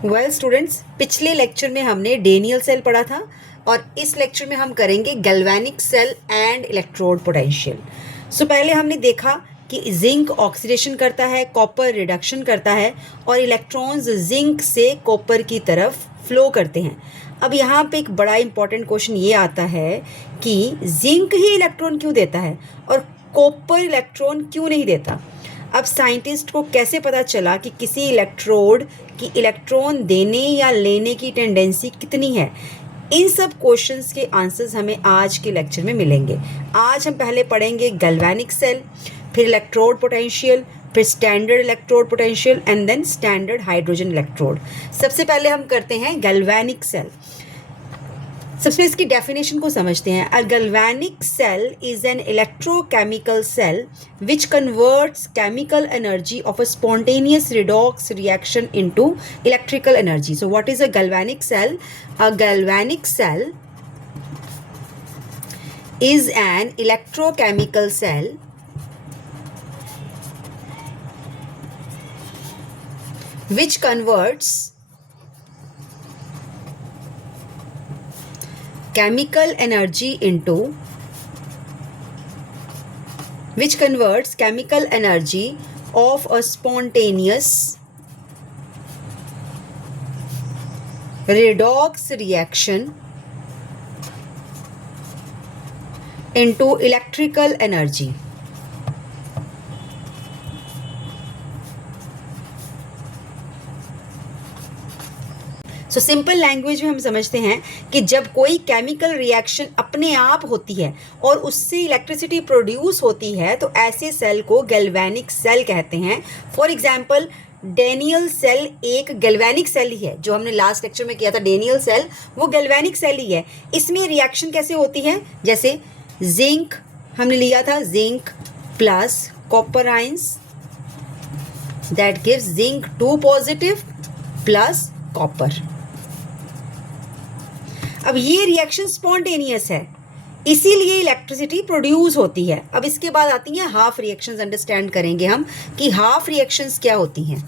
Well students, पिछले lecture में हमने डेनियल सेल पढ़ा था और इस लेक्चर में हम करेंगे galvanic cell and electrode potential. So पहले हमने देखा कि जिंक ऑक्सीडेशन करता है, कॉपर रिडक्शन करता है और इलेक्ट्रॉन्स जिंक से कॉपर की तरफ फ्लो करते हैं। अब यहाँ पे एक बड़ा इंपॉर्टेंट क्वेश्चन ये आता है कि जिंक ही इलेक्ट्रॉन क्यों देता है और कॉपर इलेक्ट्रॉन क्यों नहीं देता। अब साइंटिस्ट को कैसे पता चला कि किसी इलेक्ट्रोड की इलेक्ट्रॉन देने या लेने की टेंडेंसी कितनी है। इन सब क्वेश्चंस के आंसर्स हमें आज के लेक्चर में मिलेंगे। आज हम पहले पढ़ेंगे गैल्वेनिक सेल, फिर इलेक्ट्रोड पोटेंशियल, फिर standard electrode potential and then standard hydrogen electrode. सबसे पहले हम करते हैं गैल्वेनिक सेल। सबसे इसकी डेफिनेशन को समझते हैं। A galvanic cell is an electrochemical cell which converts chemical energy of a spontaneous redox reaction into electrical energy. So what is a galvanic cell? A galvanic cell is an electrochemical cell which converts chemical energy of a spontaneous redox reaction into electrical energy. So simple language में हम समझते हैं कि जब कोई chemical reaction अपने आप होती है और उससे इलेक्ट्रिसिटी प्रोड्यूस होती है तो ऐसे सेल को गैल्वेनिक सेल कहते हैं। फॉर एग्जांपल डेनियल सेल एक गैल्वेनिक सेल ही है। जो हमने लास्ट लेक्चर में किया था डेनियल सेल, वो गैल्वेनिक सेल ही है। इसमें रिएक्शन कैसे होती है? जैसे जिंक हमने लिया था, zinc plus copper ions, that gives zinc 2 positive plus copper. अब ये रिएक्शन स्पॉन्टेनियस है, इसीलिए इलेक्ट्रिसिटी प्रोड्यूस होती है। अब इसके बाद आती हैं हाफ रिएक्शंस। अंडरस्टैंड करेंगे हम कि हाफ रिएक्शंस क्या होती हैं।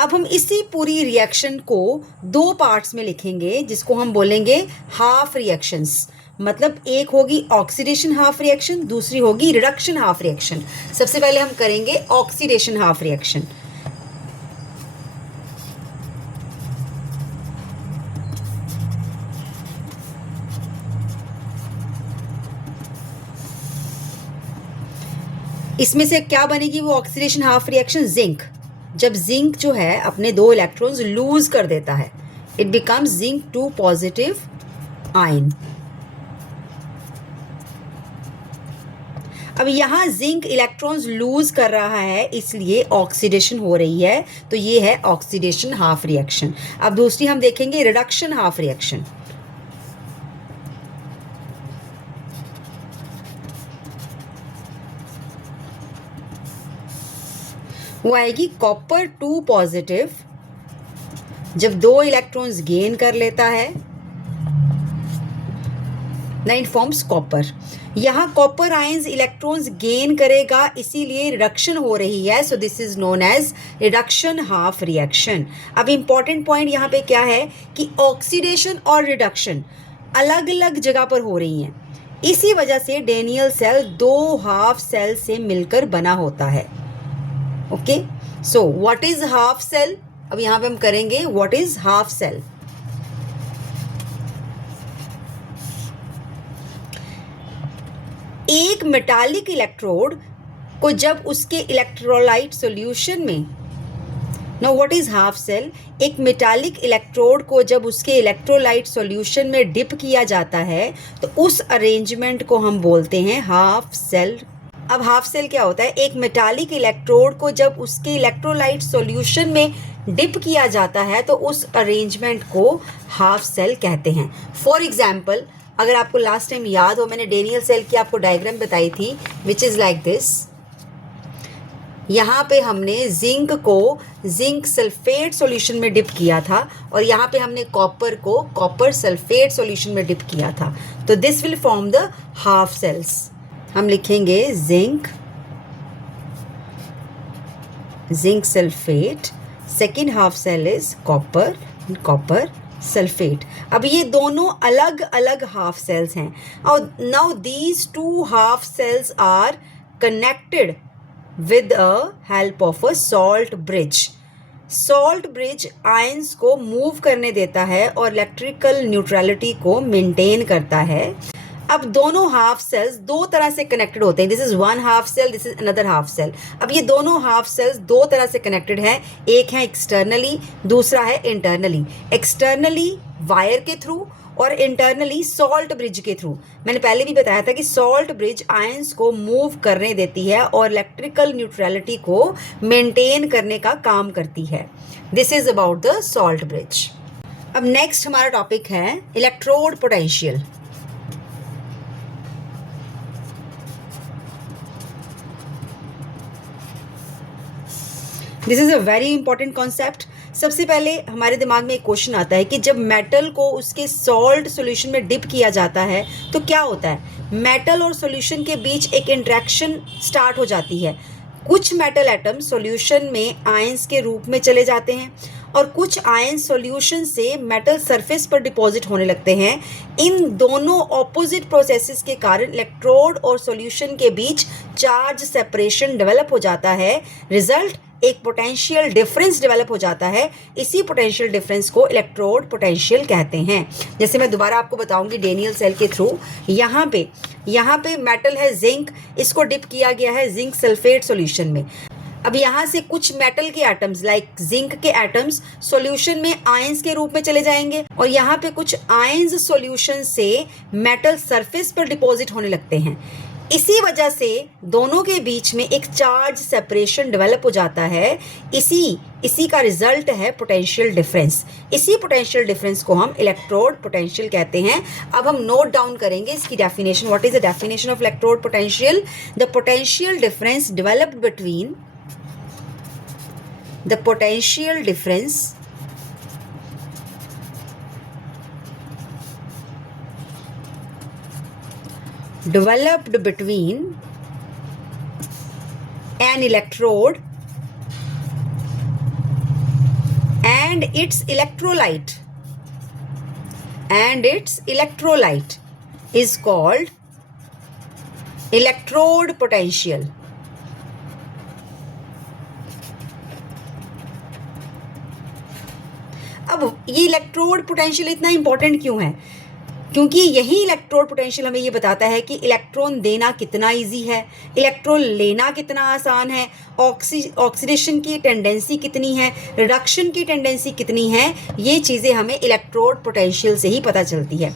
अब हम इसी पूरी रिएक्शन को 2 पार्ट्स में लिखेंगे जिसको हम बोलेंगे हाफ रिएक्शंस। मतलब एक होगी ऑक्सीडेशन हाफ रिएक्शन, दूसरी होगी रिडक्शन हाफ रिएक्शन। सबसे पहले हम करेंगे ऑक्सीडेशन हाफ रिएक्शन। इसमें से क्या बनेगी वो ऑक्सीडेशन हाफ रिएक्शन? जिंक। जब जिंक जो है अपने 2 इलेक्ट्रॉन्स लूज कर देता है, it becomes zinc 2 positive ion. अब यहाँ जिंक इलेक्ट्रॉन्स लूज कर रहा है इसलिए ऑक्सीडेशन हो रही है, तो ये है ऑक्सीडेशन हाफ रिएक्शन। अब दूसरी हम देखेंगे रिडक्शन हाफ रिएक्शन। वो आएगी कॉपर 2 पॉजिटिव। जब 2 इलेक्ट्रॉन्स गेन कर लेता है, नाइन फॉर्म्स कॉपर। यहाँ कॉपर आयंस इलेक्ट्रॉन्स गेन करेगा इसीलिए रिडक्शन हो रही है। So this is known as reduction half reaction. अब इंपॉर्टेंट पॉइंट यहाँ पे क्या है कि ऑक्सीडेशन और रिडक्शन अलग अलग जगह पर हो रही हैं। इसी वजह से डेनियल सेल 2 हाफ सेल से मिलकर बना होता है। Okay, so what is half cell? अब यहां पे हम करेंगे व्हाट इज हाफ सेल। एक मेटालिक इलेक्ट्रोड को जब उसके इलेक्ट्रोलाइट सॉल्यूशन में, no what is half cell? एक मेटालिक इलेक्ट्रोड को जब उसके इलेक्ट्रोलाइट सॉल्यूशन में डिप किया जाता है तो उस अरेंजमेंट को हम बोलते हैं हाफ सेल। अब हाफ सेल क्या होता है? एक मेटालिक इलेक्ट्रोड को जब उसके इलेक्ट्रोलाइट सॉल्यूशन में डिप किया जाता है तो उस अरेंजमेंट को हाफ सेल कहते हैं। फॉर एग्जाम्पल, अगर आपको लास्ट टाइम याद हो, मैंने डेनियल सेल की आपको डायग्राम बताई थी विच इज़ लाइक दिस। यहाँ पे हमने जिंक को जिंक सल्फेट सॉल्यूशन में डिप किया था और यहाँ पे हमने कॉपर को कॉपर सल्फेट सॉल्यूशन में डिप किया था। तो this will form the half cells. हम लिखेंगे zinc zinc sulfate, second half cell is copper sulfate. अब ये दोनों अलग अलग हाफ सेल्स हैं और now these two half cells are connected with a help of a salt bridge. Salt bridge ions को मूव करने देता है और इलेक्ट्रिकल न्यूट्रलिटी को मेंटेन करता है. अब दोनों हाफ सेल्स दो तरह से कनेक्टेड होते हैं. This is one half cell, this is another half cell. अब ये दोनों हाफ सेल्स दो तरह से कनेक्टेड हैं. एक है एक्सटर्नली, दूसरा है इंटरनली. एक्सटर्नली वायर के थ्रू और इंटरनली सॉल्ट ब्रिज के थ्रू. मैंने पहले भी बताया था कि सॉल्ट ब्रिज आयंस को मूव करने देती है और इलेक्ट्रिकल न्यूट्रलिटी को मेंटेन करने का काम करती है. This is about the salt bridge. अब नेक्स्ट हमारा टॉपिक है electrode potential. This is a very important concept. सबसे पहले हमारे दिमाग में एक क्वेश्चन आता है कि जब मेटल को उसके सॉल्ट सॉल्यूशन में डिप किया जाता है तो क्या होता है. मेटल और सॉल्यूशन के बीच एक इंटरेक्शन स्टार्ट हो जाती है. कुछ मेटल एटम सॉल्यूशन में आयंस के रूप में चले जाते हैं और कुछ आयन सॉल्यूशन से मेटल सरफेस पर डिपॉजिट होने लगते हैं. इन दोनों ऑपोजिट प्रोसेसेस के कारण इलेक्ट्रोड और सॉल्यूशन के बीच चार्ज सेपरेशन डेवलप हो जाता है. रिजल्ट एक पोटेंशियल डिफरेंस डेवलप हो जाता है. इसी पोटेंशियल डिफरेंस को इलेक्ट्रोड पोटेंशियल कहते हैं. जैसे मैं दोबारा आपको बताऊंगी डेनियल सेल के थ्रू. यहाँ पे मेटल है जिंक, इसको डिप किया गया है जिंक सल्फेट सॉल्यूशन में. अब यहाँ से कुछ मेटल के एटम्स लाइक जिंक के एटम्स सॉल्यूशन में आयंस के रूप में चले जाएंगे और यहाँ पे कुछ आयंस सॉल्यूशन से मेटल सरफेस पर डिपॉजिट होने लगते हैं. इसी वजह से दोनों के बीच में एक चार्ज सेपरेशन डेवलप हो जाता है. इसी का रिजल्ट है पोटेंशियल डिफरेंस. इसी पोटेंशियल डिफरेंस को हम इलेक्ट्रोड पोटेंशियल कहते हैं. अब हम नोट डाउन करेंगे इसकी definition. What is the definition of electrode potential? The potential difference developed between the potential difference developed between an electrode and its electrolyte is called electrode potential. अब ये electrode potential इतना important क्यों है? क्योंकि यही electrode potential हमें ये बताता है कि इलेक्ट्रॉन देना कितना इजी है, इलेक्ट्रॉन लेना कितना आसान है, ऑक्सीडेशन की टेंडेंसी कितनी है, रिडक्शन की टेंडेंसी कितनी है. ये चीज़ें हमें इलेक्ट्रोड पोटेंशियल से ही पता चलती है.